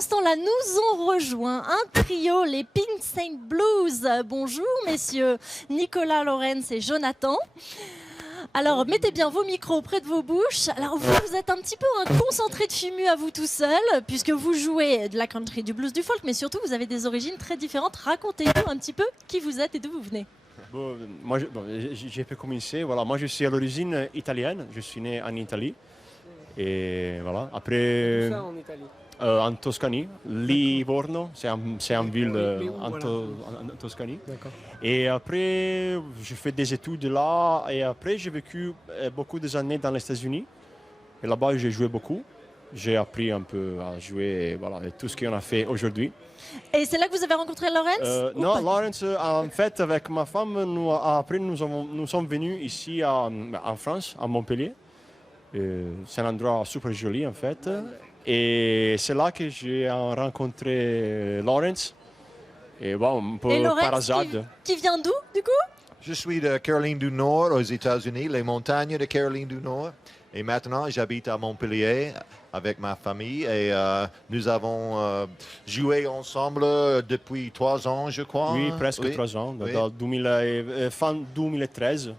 instant-là, nous ont rejoint un trio, les Pink Saint Blues. Bonjour, messieurs Nicolas, Laurence et Jonathan. Alors, mettez bien vos micros près de vos bouches. Alors, vous êtes un petit peu un concentré de FIMU à vous tout seul, puisque vous jouez de la country, du blues, du folk, mais surtout, vous avez des origines très différentes. Racontez-nous un petit peu qui vous êtes et d'où vous venez. Bon, moi, j'ai pu commencer. Voilà, moi, je suis à l'origine italienne. Je suis né en Italie. Et voilà, après... Où ça en Italie? En Toscanie, Livorno, c'est une ville en Toscanie. Et après, j'ai fait des études là. Et après, j'ai vécu beaucoup d'années dans les États-Unis. Et là-bas, j'ai joué beaucoup. J'ai appris un peu à jouer, et voilà, et tout ce qu'on a fait aujourd'hui. Et c'est là que vous avez rencontré Laurence? Non, Laurence, en fait, avec ma femme, nous sommes venus ici en France, à Montpellier. C'est un endroit super joli, en fait. Et c'est là que j'ai rencontré Laurence. Et bon, un peu par hasard. Qui vient d'où, du coup? Je suis de Caroline du Nord, aux États-Unis, les montagnes de Caroline du Nord. Et maintenant, j'habite à Montpellier avec ma famille. Et nous avons joué ensemble depuis 3 ans, je crois. Oui, presque 3 ans, oui. Fin 2013.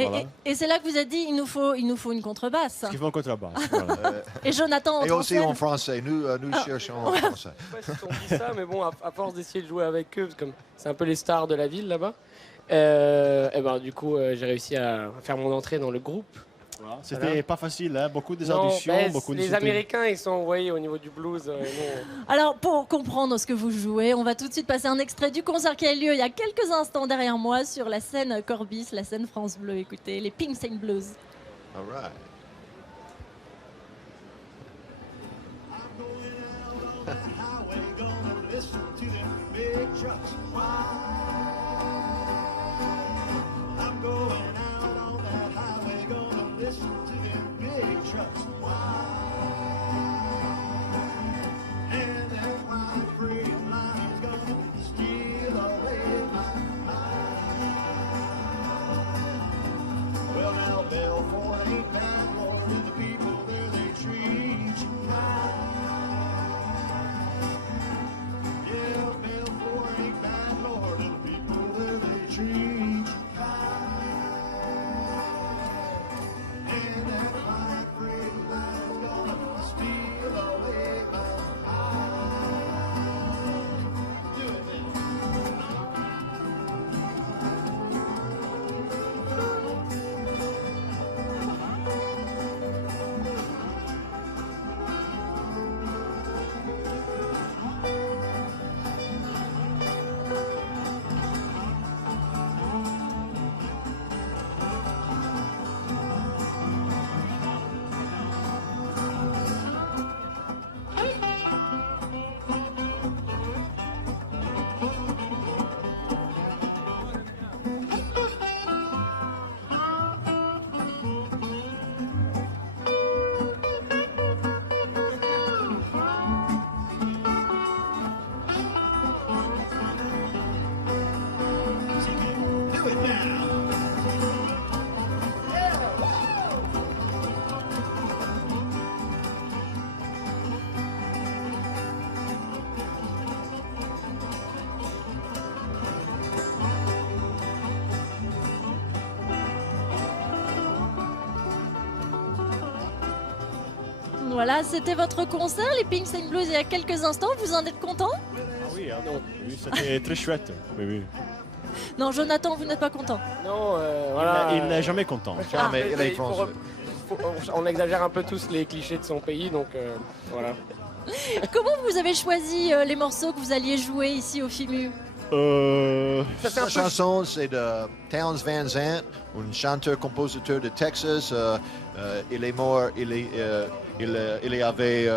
Voilà. Et c'est là que vous avez dit, il nous faut une contrebasse. Ce qui fait une contrebasse. Voilà. Et Jonathan, et aussi en français, nous cherchons en français. Je sais pas si on dit ça, mais bon, à force d'essayer de jouer avec eux, parce que c'est un peu les stars de la ville là-bas, et ben, du coup, j'ai réussi à faire mon entrée dans le groupe. Voilà. C'était pas facile, hein? Beaucoup d'auditions, beaucoup de... Les Américains, ils sont envoyés au niveau du blues. Alors, pour comprendre ce que vous jouez, on va tout de suite passer un extrait du concert qui a eu lieu il y a quelques instants derrière moi sur la scène Corbis, la scène France Bleu. Écoutez, les Pink Saint Blues. All right. Voilà, c'était votre concert, les Pink Saint Blues, il y a quelques instants. Vous en êtes content? Ah oui, hein, oui, c'était très chouette. Oui, oui. Non, Jonathan, vous n'êtes pas content? Non, voilà. Il n'est jamais content. Jamais, il est français. On exagère un peu tous les clichés de son pays, donc voilà. Comment vous avez choisi les morceaux que vous alliez jouer ici au FIMU? La chanson, c'est de Townes Van Zandt, un chanteur-compositeur de Texas. Il est mort, il avait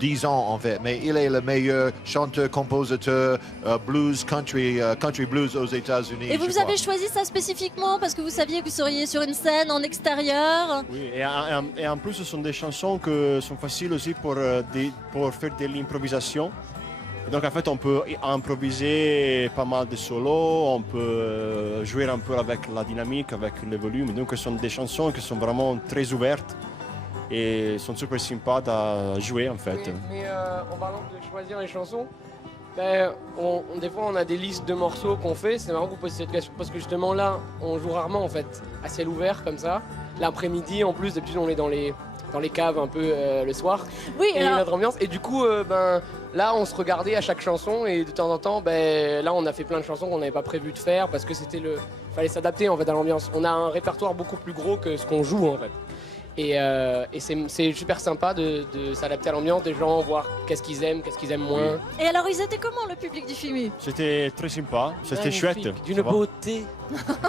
10 ans en fait, mais il est le meilleur chanteur-compositeur blues, country blues aux États-Unis. Et vous avez choisi ça spécifiquement parce que vous saviez que vous seriez sur une scène en extérieur? Oui, et en plus, ce sont des chansons qui sont faciles aussi pour faire de l'improvisation. Donc en fait, on peut improviser pas mal de solos, on peut jouer un peu avec la dynamique, avec le volume. Donc ce sont des chansons qui sont vraiment très ouvertes. et sont super sympas à jouer en fait. Mais en parlant de choisir les chansons, ben, des fois on a des listes de morceaux qu'on fait. C'est marrant que vous posiez cette question parce que justement là, on joue rarement en fait à ciel ouvert comme ça. L'après-midi en plus, d'habitude on est dans les caves un peu le soir. Oui, Et alors, notre ambiance. Et du coup, ben, là, on se regardait à chaque chanson et de temps en temps, ben, là, on a fait plein de chansons qu'on n'avait pas prévu de faire parce que fallait s'adapter en fait à l'ambiance. On a un répertoire beaucoup plus gros que ce qu'on joue en fait. Et c'est super sympa de s'adapter à l'ambiance des gens, voir qu'est-ce qu'ils aiment moins. et alors, ils étaient comment le public du FIMU? C'était très sympa, c'était chouette. Magnifique, tu d'une vois. beauté.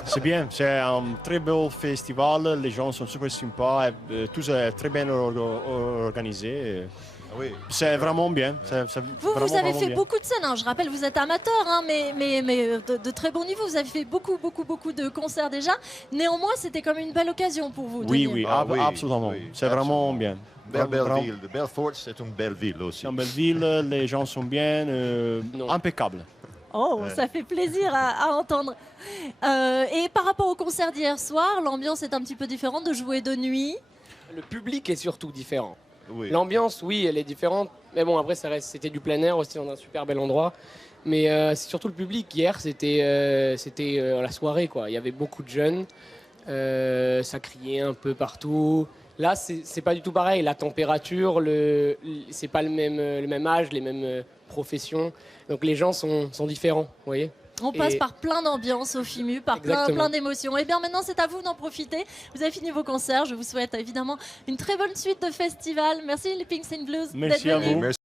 C'est bien, c'est un très beau festival, les gens sont super sympas, tout est très bien organisé. Ah oui. C'est vraiment bien. Vous avez fait beaucoup de scènes, hein. Je rappelle, vous êtes amateur, hein, mais de très bon niveau. Vous avez fait beaucoup de concerts déjà. Néanmoins, c'était comme une belle occasion pour vous. Oui, Denis. oui, Ah oui, absolument. oui, C'est vraiment bien. Belle Vraiment- ville. De Belfort, c'est une belle ville aussi. C'est une belle ville, les gens sont bien, Non. impeccables. Oh, Ouais. ça fait plaisir à entendre. Et par rapport au concert d'hier soir, l'ambiance est un petit peu différente de jouer de nuit. Le public est surtout différent. Oui. L'ambiance, oui, elle est différente. Mais bon, après, c'était du plein air aussi, dans un super bel endroit. Mais c'est surtout le public. Hier, c'était la soirée, quoi. Il y avait beaucoup de jeunes. Ça criait un peu partout. Là, c'est pas du tout pareil. La température, c'est pas le même âge, les mêmes professions. Donc les gens sont différents, vous voyez. On passe Et- par plein d'ambiances au FIMU, par Exactement. plein d'émotions. Et bien maintenant, c'est à vous d'en profiter. Vous avez fini vos concerts. Je vous souhaite évidemment une très bonne suite de festival. Merci les Pinks and Blues Merci d'être à venus. vous. Merci.